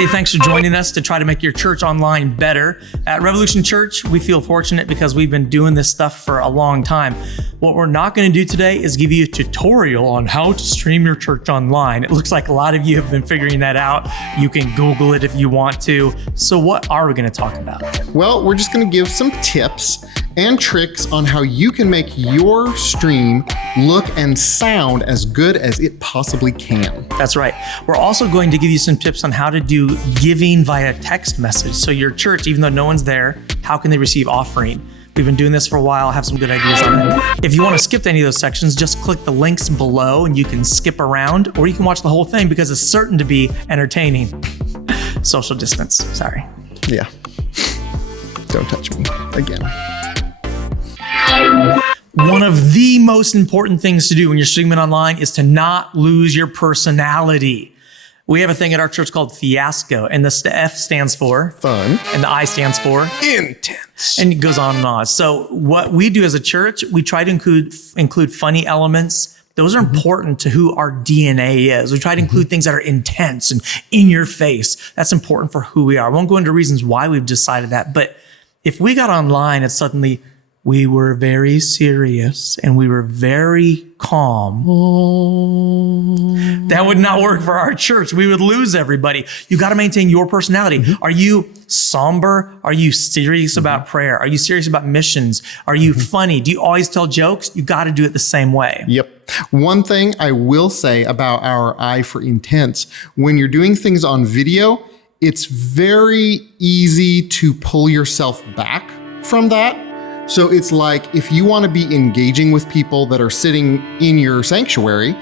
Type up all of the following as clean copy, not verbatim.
everybody. Thanks for joining us to try to make your church online better. At Revolution Church, we feel fortunate because we've been doing this stuff for a long time. What we're not going to do today is give you a tutorial on how to stream your church online. It looks like a lot of you have been figuring that out. You can Google it if you want to. So what are we going to talk about? Well, we're just going to give some tips and tricks on how you can make your stream look and sound as good as it possibly can. That's right. We're also going to give you some tips on how to do giving via text message. So your church, even though no one's there, how can they receive offering? We've been doing this for a while, have some good ideas on it. If you want to skip any of those sections, just click the links below and you can skip around, or you can watch the whole thing because it's certain to be entertaining. Social distance, sorry. Yeah. Don't touch me again. One of the most important things to do when you're streaming online is to not lose your personality. We have a thing at our church called Fiasco, and the F stands for fun, and the I stands for intense, and it goes on and on. So what we do as a church, we try to include funny elements. Those are important to who our DNA is. We try to include things that are intense and in your face. That's important for who we are. I won't go into reasons why we've decided that, but if we got online and suddenly we were very serious and we were very calm, that would not work for our church. We would lose everybody. You got to maintain your personality. Are you somber? Are you serious about prayer? Are you serious about missions? Are you funny? Do you always tell jokes? You got to do it the same way. Yep. One thing I will say about our eye for intense, when you're doing things on video, it's very easy to pull yourself back from that. So it's like if you want to be engaging with people that are sitting in your sanctuary,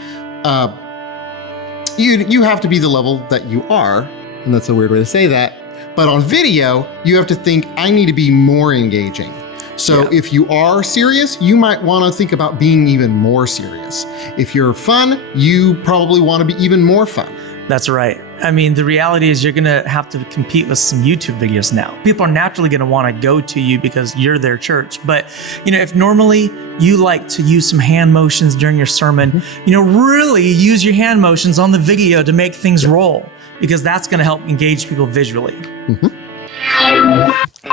you have to be the level that you are, and that's a weird way to say that. But on video, you have to think, I need to be more engaging. So if you are serious, you might want to think about being even more serious. If you're fun, you probably want to be even more fun. That's right. I mean, the reality is you're going to have to compete with some YouTube videos now. People are naturally going to want to go to you because you're their church. But, if normally you like to use some hand motions during your sermon, really use your hand motions on the video to make things roll, because that's going to help engage people visually.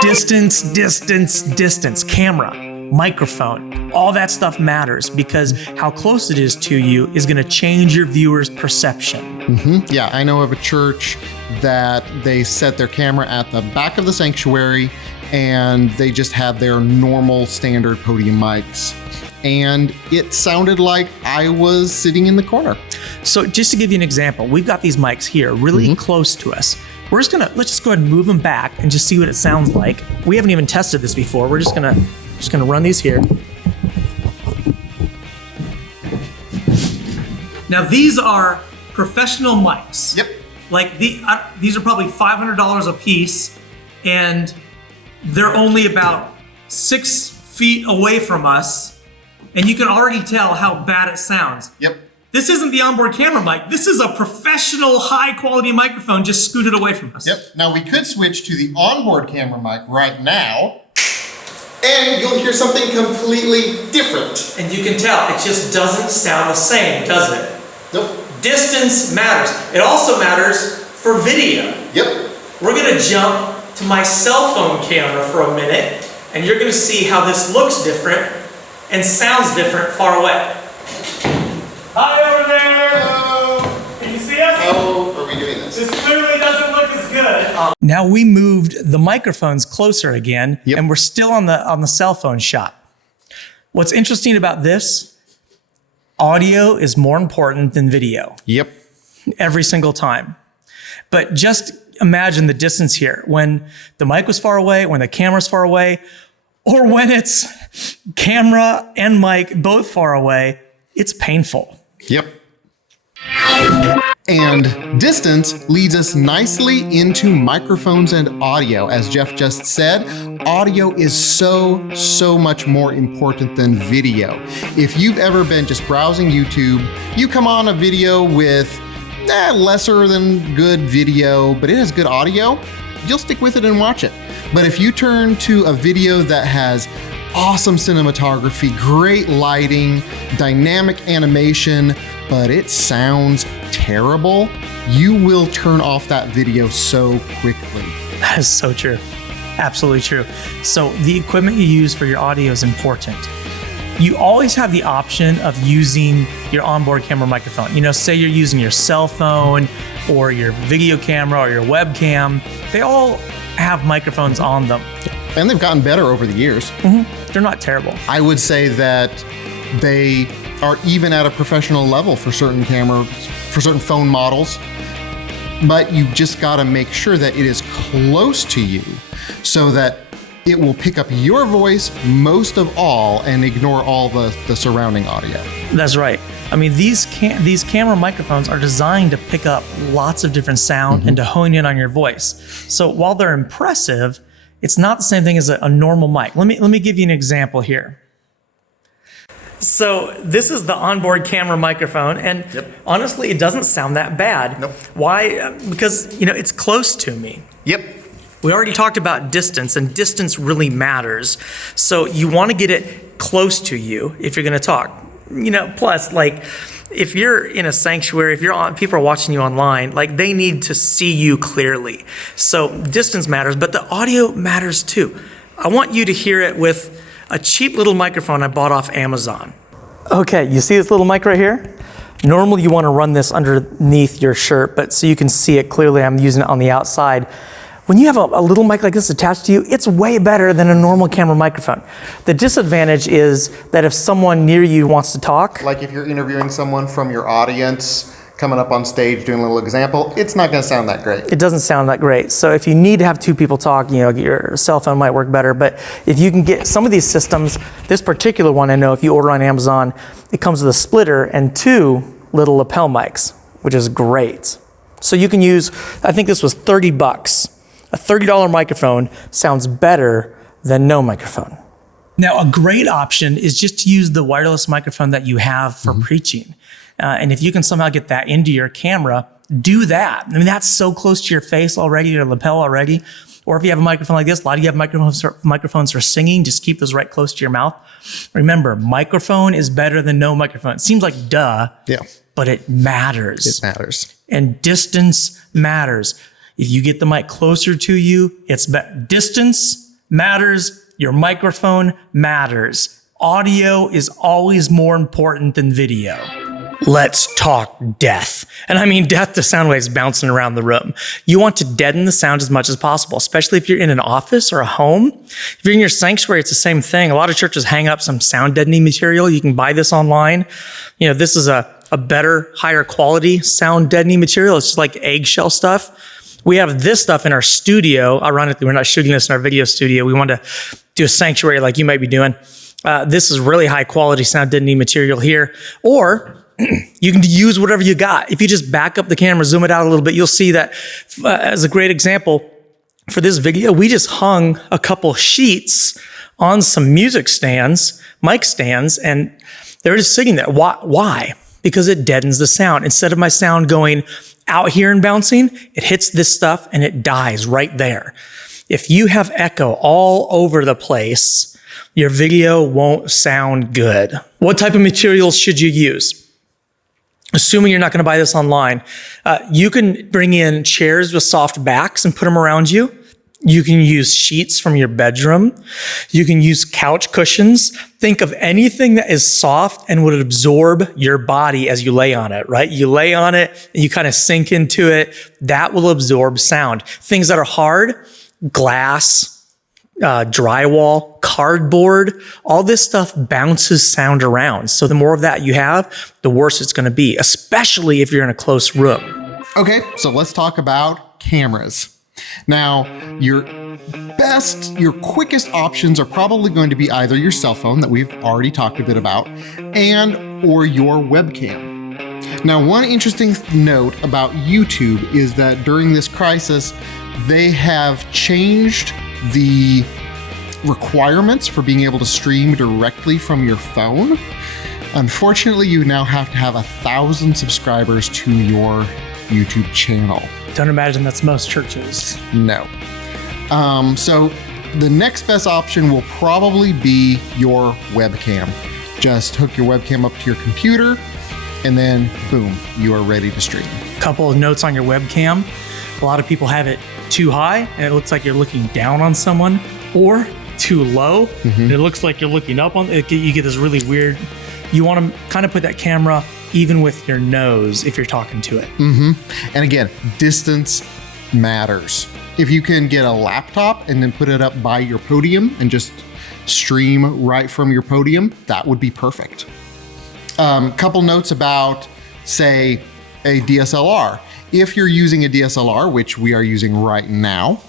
Distance, camera, microphone, all that stuff matters because how close it is to you is going to change your viewer's perception. Yeah, I know of a church that they set their camera at the back of the sanctuary and they just had their normal standard podium mics. And it sounded like I was sitting in the corner. So just to give you an example, we've got these mics here really close to us. Let's just go ahead and move them back and just see what it sounds like. We haven't even tested this before. We're just gonna run these here. Now these are professional mics. Yep. Like these are probably $500 a piece, and they're only about 6 feet away from us, and you can already tell how bad it sounds. Yep. This isn't the onboard camera mic. This is a professional, high-quality microphone just scooted away from us. Yep. Now we could switch to the onboard camera mic right now, and you'll hear something completely different. And you can tell, it just doesn't sound the same, does it? Nope. Distance matters. It also matters for video. Yep. We're gonna jump to my cell phone camera for a minute, and you're gonna see how this looks different and sounds different far away. Hi over there! Hello. Can you see us? How are we doing this? This clearly doesn't look as good. Now we moved the microphones closer again, and we're still on the cell phone shot. What's interesting about this, audio is more important than video. Yep. Every single time. But just imagine the distance here. When the mic was far away, when the camera's far away, or when it's camera and mic both far away, it's painful. Yep. And distance leads us nicely into microphones and audio. As Jeff just said, audio is so much more important than video. If you've ever been just browsing YouTube, you come on a video with lesser than good video, but it has good audio, you'll stick with it and watch it. But if you turn to a video that has awesome cinematography, great lighting, dynamic animation, but it sounds terrible, you will turn off that video so quickly. That is so true. Absolutely true. So the equipment you use for your audio is important. You always have the option of using your onboard camera microphone. You know, say you're using your cell phone or your video camera or your webcam. They all have microphones on them. And they've gotten better over the years. They're not terrible. I would say that they are even at a professional level for certain cameras, for certain phone models. But you just got to make sure that it is close to you so that it will pick up your voice most of all and ignore all the surrounding audio. That's right. I mean, these camera microphones are designed to pick up lots of different sound and to hone in on your voice. So while they're impressive, it's not the same thing as a normal mic. Let me give you an example here. So this is the onboard camera microphone, and honestly, it doesn't sound that bad. Nope. Why? Because, you know, it's close to me. Yep. We already talked about distance, and distance really matters. So you want to get it close to you if you're going to talk. You know, plus, like, if you're in a sanctuary, if you're on, people are watching you online, like, they need to see you clearly. So distance matters, but the audio matters too. I want you to hear it with a cheap little microphone I bought off Amazon. Okay, you see this little mic right here? Normally you want to run this underneath your shirt, but so you can see it clearly, I'm using it on the outside. When you have a little mic like this attached to you, it's way better than a normal camera microphone. The disadvantage is that if someone near you wants to talk, Like if you're interviewing someone from your audience, coming up on stage, doing a little example, it's not going to sound that great. it doesn't sound that great. So if you need to have two people talk, you know, your cell phone might work better. But if you can get some of these systems, this particular one, I know if you order on Amazon, it comes with a splitter and two little lapel mics, which is great. So you can use, I think this was $30. A $30 microphone sounds better than no microphone. Now, a great option is just to use the wireless microphone that you have for preaching. And if you can somehow get that into your camera, do that. I mean, that's so close to your face already, your lapel already. Or if you have a microphone like this, a lot of you have microphones for singing, just keep those right close to your mouth. Remember, microphone is better than no microphone. It seems like duh, but it matters. It matters. And distance matters. If you get the mic closer to you, it's distance matters. Your microphone matters. Audio is always more important than video. Let's talk death. And I mean death to sound waves bouncing around the room. You want to deaden the sound as much as possible, especially if you're in an office or a home. If you're in your sanctuary, it's the same thing. A lot of churches hang up some sound deadening material. You can buy this online. You know, this is a better, higher quality sound deadening material. It's just like eggshell stuff. We have this stuff in our studio. Ironically, we're not shooting this in our video studio. We want to do a sanctuary like you might be doing. This is really high quality sound deadening material here. Or you can use whatever you got. If you just back up the camera, zoom it out a little bit, you'll see that as a great example for this video, we just hung a couple sheets on some music stands, mic stands, and they're just sitting there. Why? Because it deadens the sound. Instead of my sound going out here and bouncing, it hits this stuff and it dies right there. If you have echo all over the place, your video won't sound good. What type of materials should you use? Assuming you're not going to buy this online, you can bring in chairs with soft backs and put them around you. You can use sheets from your bedroom. You can use couch cushions. Think of anything that is soft and would absorb your body as you lay on it, right? You lay on it and you kind of sink into it. That will absorb sound. Things that are hard, glass, drywall, cardboard, all this stuff bounces sound around. So the more of that you have, the worse it's going to be, especially if you're in a close room. Okay, so let's talk about cameras. Now, your quickest options are probably going to be either your cell phone that we've already talked a bit about or your webcam. Now, one interesting note about YouTube is that during this crisis, they have changed the requirements for being able to stream directly from your phone. Unfortunately, you now have to have 1,000 subscribers to your YouTube channel. Don't imagine that's most churches. No. So the next best option will probably be your webcam. Just hook your webcam up to your computer and then boom, you are ready to stream. Couple of notes on your webcam. A lot of people have it too high and it looks like you're looking down on someone, or too low and it looks like you're looking up on it. You get this really weird. You want to kind of put that camera even with your nose if you're talking to it. And again, distance matters. If you can get a laptop and then put it up by your podium and just stream right from your podium, that would be perfect. Couple notes about, say, a DSLR. If you're using a DSLR, which we are using right now,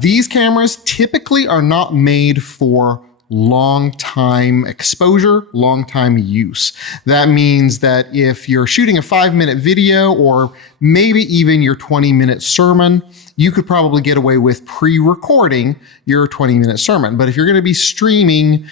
these cameras typically are not made for long time exposure, long time use. That means that if you're shooting a 5-minute video or maybe even your 20-minute sermon, you could probably get away with pre-recording your 20-minute sermon. But if you're going to be streaming,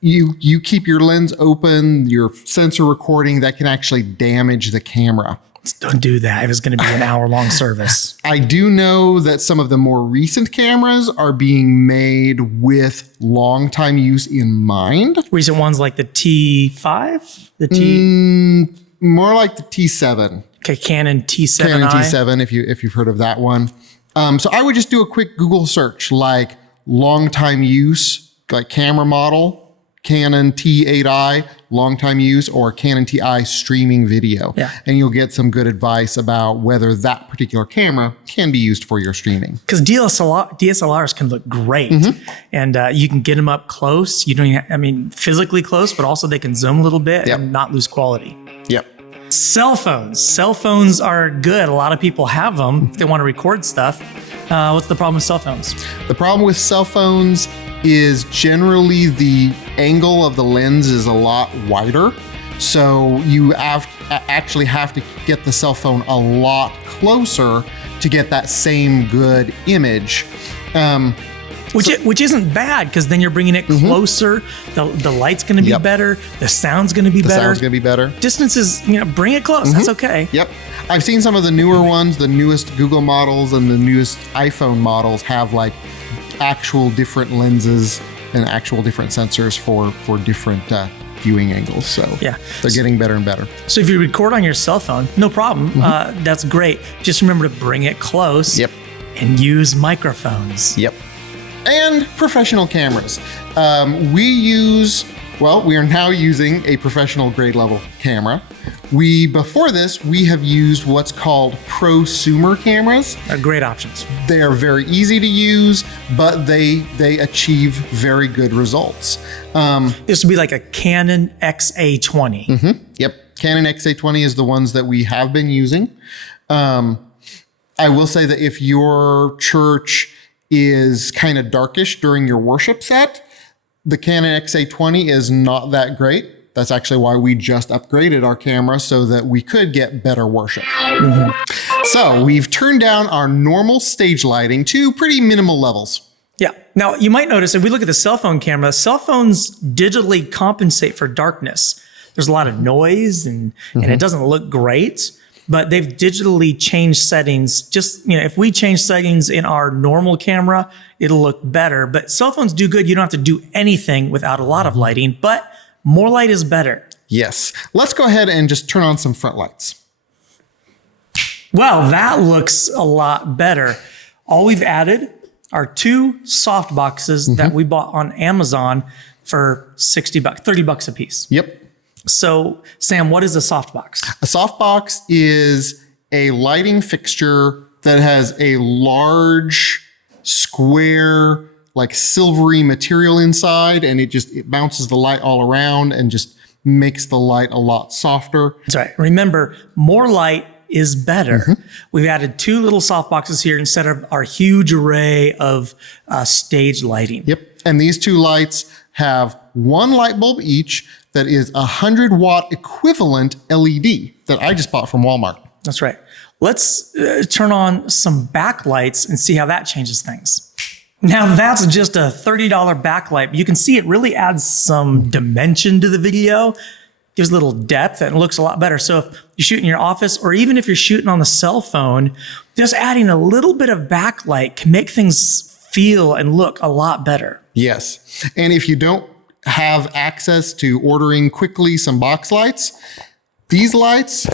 you keep your lens open, your sensor recording, that can actually damage the camera. Don't do that if it's going to be an hour-long service. I do know that some of the more recent cameras are being made with long time use in mind. Recent ones like the T5, the T. More like the T7. Okay, Canon T7i. Canon T7, if you've heard of that one. So I would just do a quick Google search, like long time use, like camera model, Canon T8i, long time use, or Canon TI streaming video. Yeah. And you'll get some good advice about whether that particular camera can be used for your streaming. Because DSLRs can look great, and you can get them up close. You don't even, physically close, but also they can zoom a little bit and not lose quality. Yep. Cell phones. Cell phones are good. A lot of people have them if they want to record stuff. What's the problem with cell phones? The problem with cell phones is generally the angle of the lens is a lot wider. So you actually have to get the cell phone a lot closer to get that same good image. Which isn't bad, because then you're bringing it closer. The light's going to be better. The sound's going to be better. The sound's going to be better. Distance is, bring it close. That's okay. Yep. I've seen some of the newer ones, the newest Google models and the newest iPhone models have like actual different lenses and actual different sensors for different viewing angles. So they're getting better and better. So if you record on your cell phone, no problem. That's great. Just remember to bring it close. Yep. And use microphones. Yep. And professional cameras. We are now using a professional grade level camera. Before this, we have used what's called prosumer cameras. They're great options. They are very easy to use, but they achieve very good results. This would be like a Canon XA20. Yep. Canon XA20 is the ones that we have been using. I will say that if your church is kind of darkish during your worship set, the Canon XA20 is not that great. That's actually why we just upgraded our camera so that we could get better worship. So we've turned down our normal stage lighting to pretty minimal levels. Yeah. Now you might notice if we look at the cell phone camera, cell phones digitally compensate for darkness. There's a lot of noise and it doesn't look great, but they've digitally changed settings. Just, if we change settings in our normal camera, it'll look better. But cell phones do good. You don't have to do anything without a lot of lighting, but more light is better. Yes. Let's go ahead and just turn on some front lights. Well, that looks a lot better. All we've added are 2 soft boxes that we bought on Amazon for $60, $30 a piece. Yep. So, Sam, what is a softbox? A softbox is a lighting fixture that has a large, square, like silvery material inside, and it bounces the light all around and just makes the light a lot softer. That's right. Remember, more light is better. We've added 2 little softboxes here instead of our huge array of stage lighting. Yep. And these 2 lights have 1 light bulb each that is a 100-watt equivalent LED that I just bought from Walmart. That's right. Let's turn on some backlights and see how that changes things. Now that's just a $30 backlight. You can see it really adds some dimension to the video, gives a little depth, and it looks a lot better. So if you shoot in your office, or even if you're shooting on the cell phone, just adding a little bit of backlight can make things feel and look a lot better. Yes. And if you don't have access to ordering quickly some box lights, these lights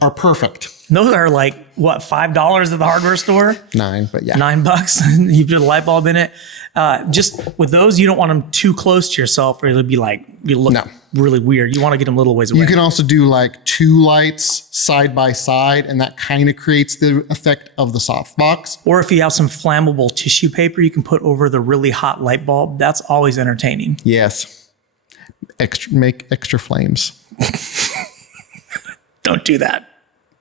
are perfect. Those are like, what, $5 at the hardware store? $9, but yeah. $9. You put a light bulb in it. Just with those, you don't want them too close to yourself or it'll be like, you look really weird. You want to get them a little ways away. You can also do like 2 lights side by side, and that kind of creates the effect of the softbox. Or if you have some flammable tissue paper, you can put over the really hot light bulb. That's always entertaining. Yes. Make extra flames. Don't do that.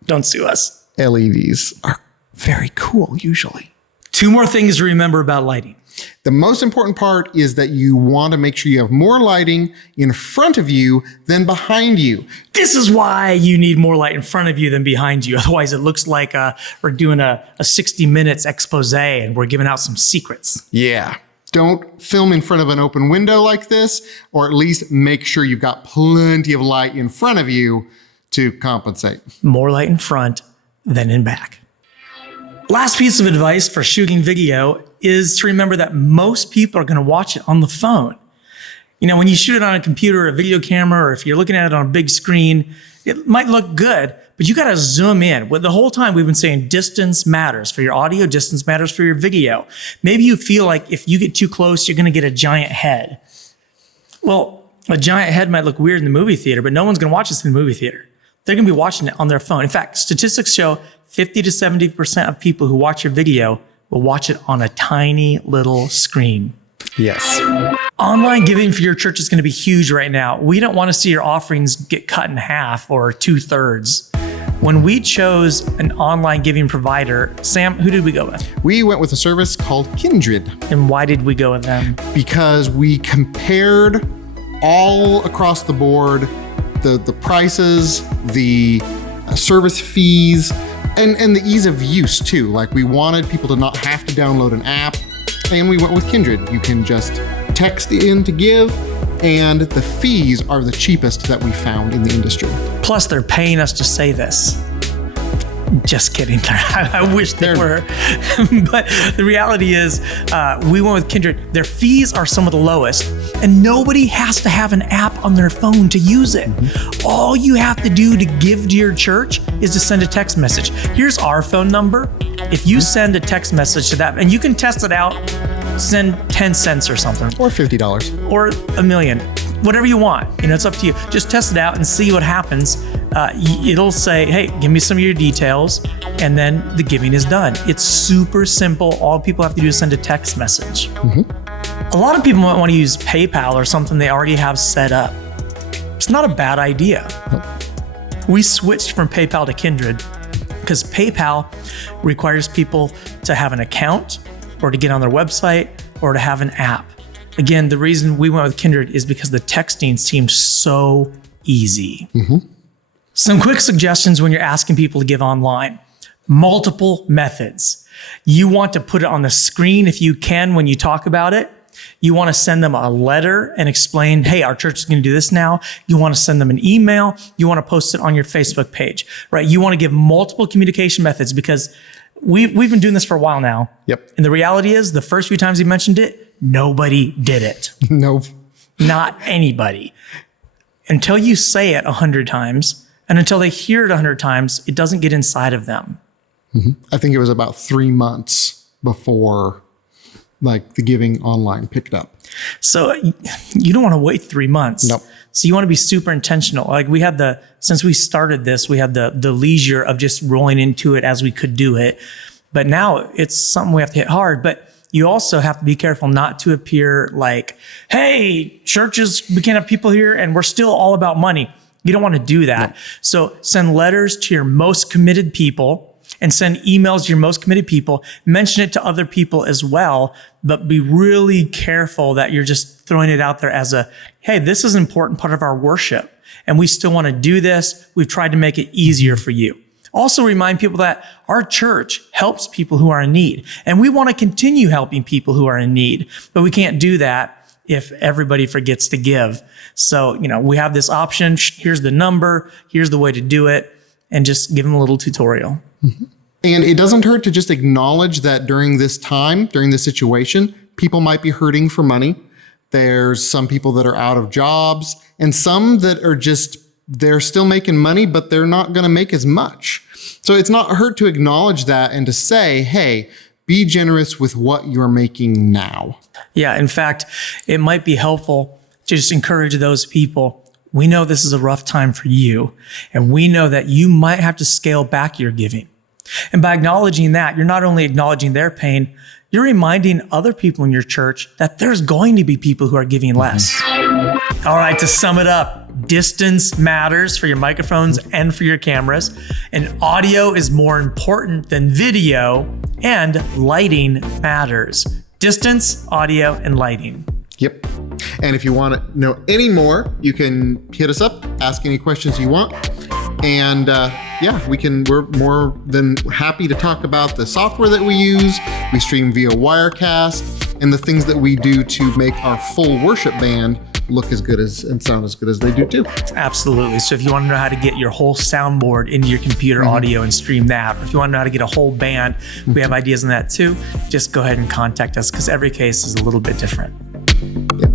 Don't sue us. LEDs are very cool usually. 2 more things to remember about lighting. The most important part is that you want to make sure you have more lighting in front of you than behind you. This is why you need more light in front of you than behind you. Otherwise, it looks like we're doing a 60 minutes expose and we're giving out some secrets. Yeah. Don't film in front of an open window like this, or at least make sure you've got plenty of light in front of you to compensate. More light in front than in back. Last piece of advice for shooting video is to remember that most people are going to watch it on the phone. You know, when you shoot it on a computer or a video camera, or if you're looking at it on a big screen, it might look good, but you got to zoom in. Well, the whole time we've been saying distance matters for your audio, distance matters for your video. Maybe you feel like if you get too close, you're going to get a giant head. Well, a giant head might look weird in the movie theater, but no one's going to watch this in the movie theater. They're going to be watching it on their phone. In fact, statistics show 50 to 70% of people who watch your video will watch it on a tiny little screen. Yes. Online giving for your church is going to be huge right now. We don't want to see your offerings get cut in half or 2/3. When we chose an online giving provider, Sam, who did we go with? We went with a service called Kindred. And why did we go with them? Because we compared all across the board the prices, the service fees, and the ease of use too. Like, we wanted people to not have to download an app, and we went with Kindred. You can just text in to give, and the fees are the cheapest that we found in the industry. Plus, they're paying us to say this. Just kidding. I wish they were. But the reality is, we went with Kindred. Their fees are some of the lowest, and nobody has to have an app on their phone to use it. Mm-hmm. All you have to do to give to your church is to send a text message. Here's our phone number. If you send a text message to that, and you can test it out, send 10 cents or something. Or $50. Or $1 million. Whatever you want. You know, it's up to you. Just test it out and see what happens. It'll say, hey, give me some of your details, and then the giving is done. It's super simple. All people have to do is send a text message. Mm-hmm. A lot of people might want to use PayPal or something they already have set up. It's not a bad idea. Nope. We switched from PayPal to Kindred because PayPal requires people to have an account or to get on their website or to have an app. Again, the reason we went with Kindred is because the texting seemed so easy. Mm-hmm. Some quick suggestions when you're asking people to give online. Multiple methods. You want to put it on the screen if you can when you talk about it. You want to send them a letter and explain, hey, our church is going to do this now. You want to send them an email. You want to post it on your Facebook page, right? You want to give multiple communication methods because we've been doing this for a while now. Yep. And the reality is the first few times he mentioned it, nobody did it. Nope. Not anybody. Until you say it 100 times and until they hear it 100 times, it doesn't get inside of them. Mm-hmm. I think it was about 3 months before like the giving online picked up. So you don't want to wait 3 months. Nope. So you want to be super intentional. Like since we started this, we had the leisure of just rolling into it as we could do it. But now it's something we have to hit hard. But you also have to be careful not to appear like, hey, churches, we can't have people here and we're still all about money. You don't want to do that. No. So send letters to your most committed people and send emails to your most committed people. Mention it to other people as well, but be really careful that you're just throwing it out there as hey, this is an important part of our worship and we still want to do this. We've tried to make it easier for you. Also remind people that our church helps people who are in need, and we want to continue helping people who are in need, but we can't do that if everybody forgets to give. So, we have this option. Here's the number. Here's the way to do it, and just give them a little tutorial. Mm-hmm. And it doesn't hurt to just acknowledge that during this time, during this situation, people might be hurting for money. There's some people that are out of jobs, and some that are just, they're still making money, but they're not going to make as much. So it's not hurt to acknowledge that and to say, hey, be generous with what you're making now. Yeah. In fact, it might be helpful to just encourage those people. We know this is a rough time for you, and we know that you might have to scale back your giving. And by acknowledging that, you're not only acknowledging their pain, you're reminding other people in your church that there's going to be people who are giving less. All right, to sum it up, distance matters for your microphones and for your cameras, and audio is more important than video, and lighting matters. Distance, audio, and lighting. Yep. And if you want to know any more, you can hit us up, ask any questions you want. And we're more than happy to talk about the software that we use. We stream via Wirecast and the things that we do to make our full worship band look as good as and sound as good as they do too. Absolutely. So if you want to know how to get your whole soundboard into your computer audio and stream that, or if you want to know how to get a whole band, we have ideas on that too. Just go ahead and contact us, because every case is a little bit different. Yep.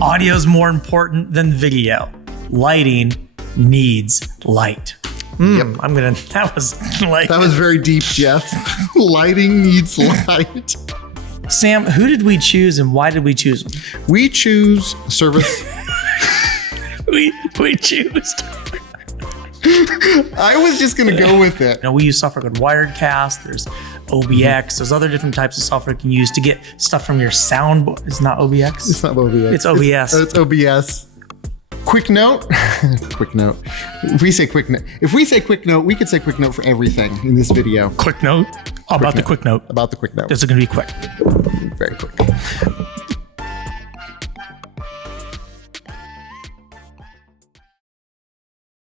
Audio is more important than video. Lighting needs light. That was very deep, Jeff. Lighting needs light. Sam, who did we choose and why did we choose them? We choose service. we choose. I was just going to go with it. We use software called Wirecast. There's OBX. There's other different types of software you can use to get stuff from your soundboard. It's not OBX. It's not OBX. It's OBS. It's OBS. Quick note. Quick note. If we say quick note, we could say quick note for everything in this video. Quick note about the quick note. About the quick note. This is going to be quick. Very quick.